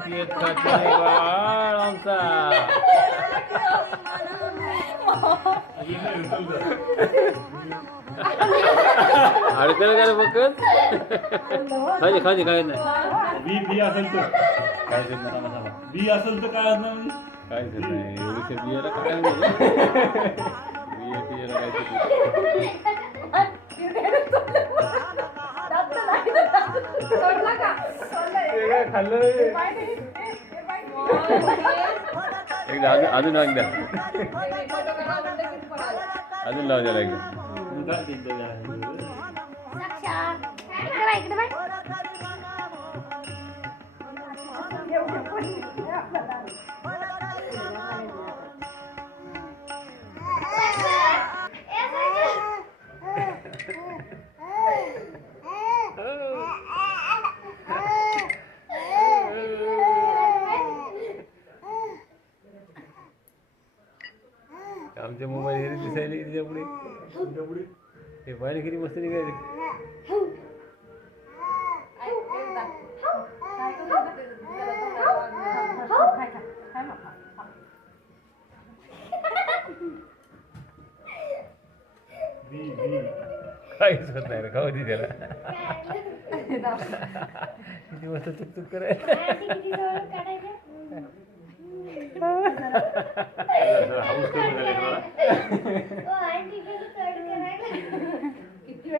Cake खाते नाही बाळ आमचा. अडकल काय बघत खाली खाली काय नाही. बी असेल तर काय नाही बी असेल तर काय असणार काय नाही एवढे बियाला काय बियाला काय खाल्लं एकदा अजून एकदा अजून लाव त्याला एकदा. आमच्या मोबाईल हे दिसायला त्याच्यापुढे हे पाहिजे किती मस्त निघाले. काहीच होत नाही रे खाऊ दे त्याला. किती मस्त चुकचुक करायला. हाऊस करून झाले मला.